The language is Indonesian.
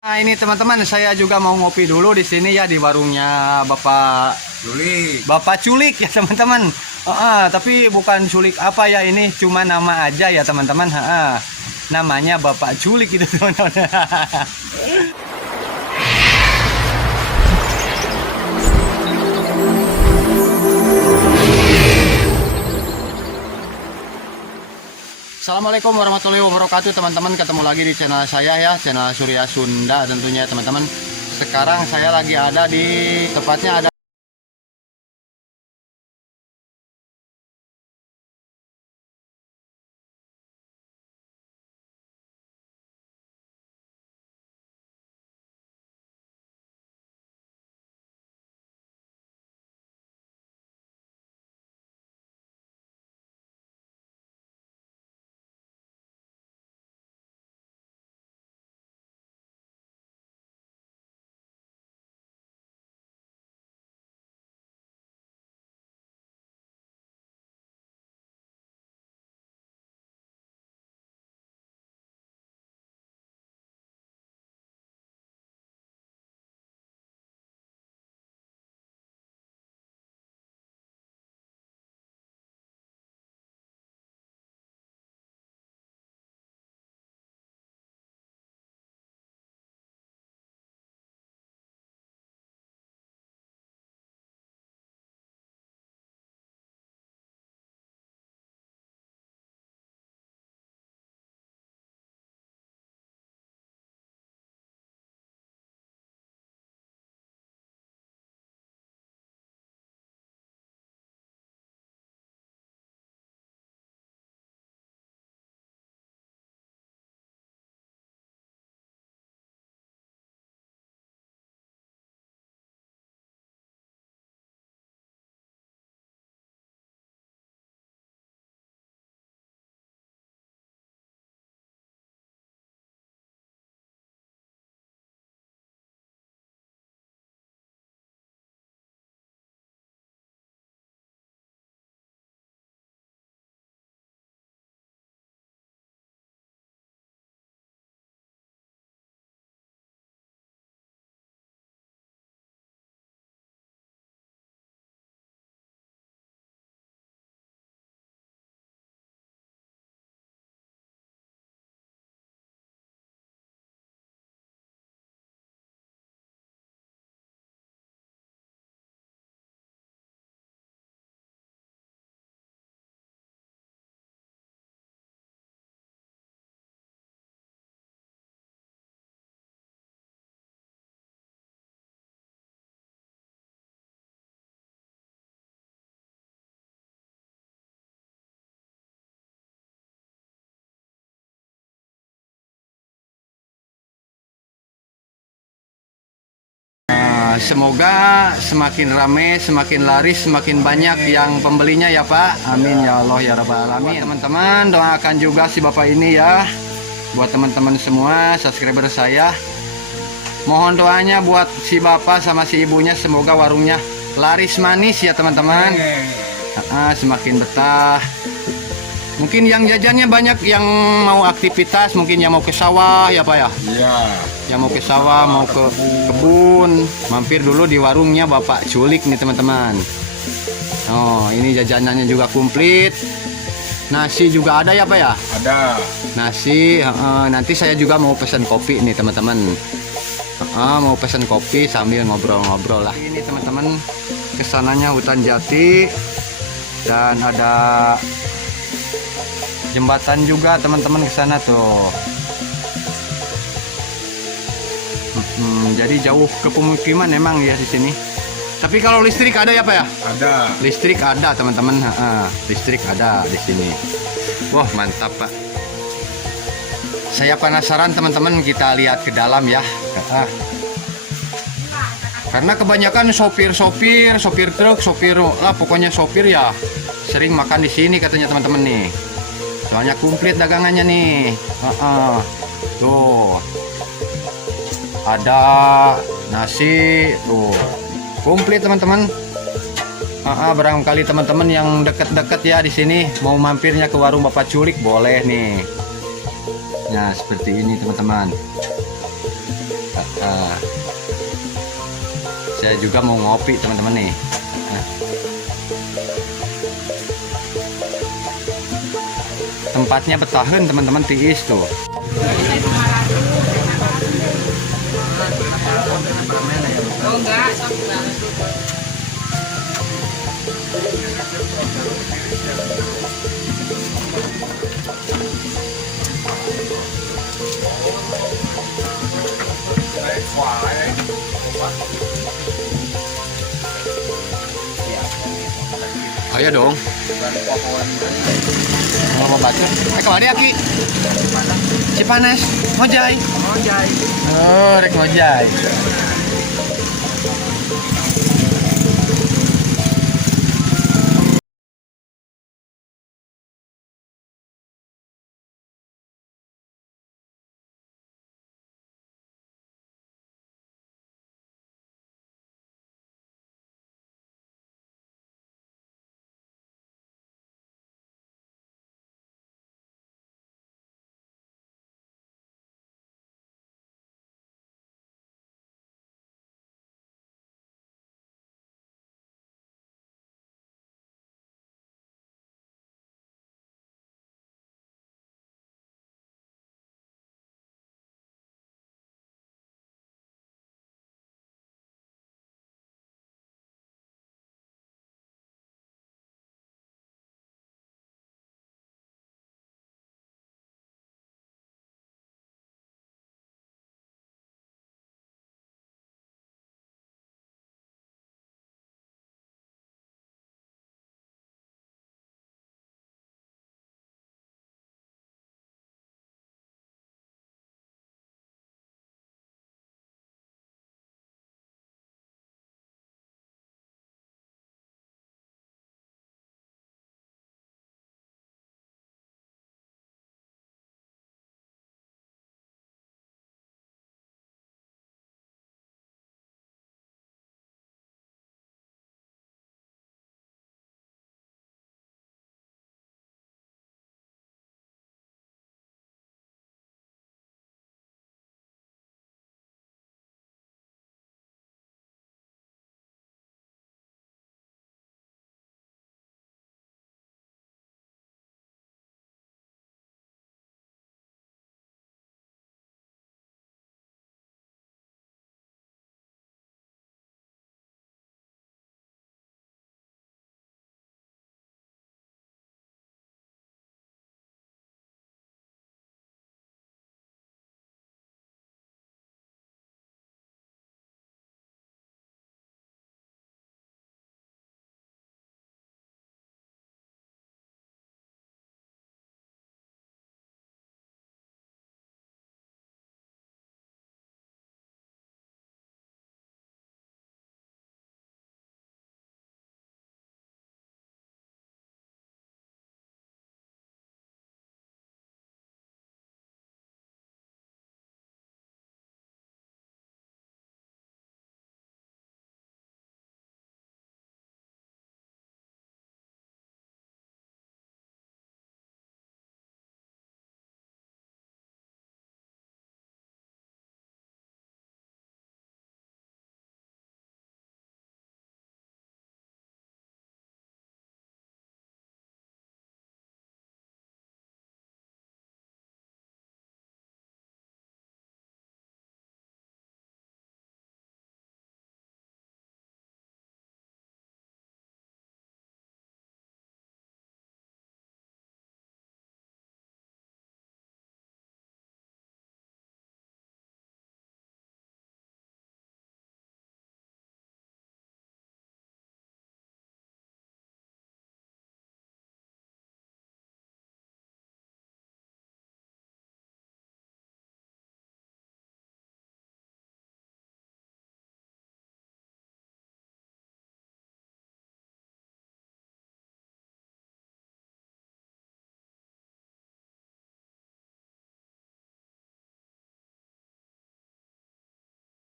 Nah, ini teman-teman, saya juga mau ngopi dulu di sini ya di warungnya Bapak Culik. Bapak Culik ya teman-teman. Tapi bukan culik apa ya, ini cuma nama aja ya teman-teman. Namanya Bapak Culik itu teman-teman. Assalamualaikum warahmatullahi wabarakatuh teman-teman. Ketemu lagi di channel saya ya, channel Surya Sunda tentunya teman-teman. Sekarang saya lagi ada di tepatnya ada semoga semakin rame, semakin laris, semakin banyak yang pembelinya ya Pak. Amin ya Allah ya Rabbal Alamin. Teman-teman doakan juga si Bapak ini ya. Buat teman-teman semua subscriber saya, mohon doanya buat si Bapak sama si ibunya, semoga warungnya laris manis ya teman-teman. Semakin betah. Mungkin yang jajannya banyak yang mau aktivitas, mungkin yang mau ke sawah ya Pak ya. Iya. Yang mau ke sawah, mau ke kebun, mampir dulu di warungnya Bapak Culik nih teman-teman. Oh, ini jajanannya juga komplit. Nasi juga ada ya Pak ya? Ada. Nasi, nanti saya juga mau pesan kopi nih teman-teman. Mau pesan kopi sambil ngobrol-ngobrol lah. Ini teman-teman, kesananya hutan jati dan ada jembatan juga teman-teman ke sana tuh. Jadi jauh ke pemukiman emang ya di sini. Tapi kalau listrik ada ya Pak ya? Ada. Listrik ada teman-teman. Listrik ada di sini. Wah mantap Pak. Saya penasaran teman-teman, kita lihat ke dalam ya. Karena kebanyakan sopir truk, sopir lah pokoknya sopir ya sering makan di sini katanya teman-teman nih. Soalnya komplit dagangannya nih. Tuh. Ada nasi tuh. Komplit teman-teman. Barangkali teman-teman yang deket-deket ya di sini mau mampirnya ke warung Bapak Culik boleh nih. Nah, seperti ini teman-teman. Nah, saya juga mau ngopi teman-teman nih. Nah. Tempatnya betahan teman-teman, tiis tuh. Oh enggak, Ayo dong. Mau baca? Kemana ya Ki? Cipanas, ngojay. ngojay. Oh, rek ngojay.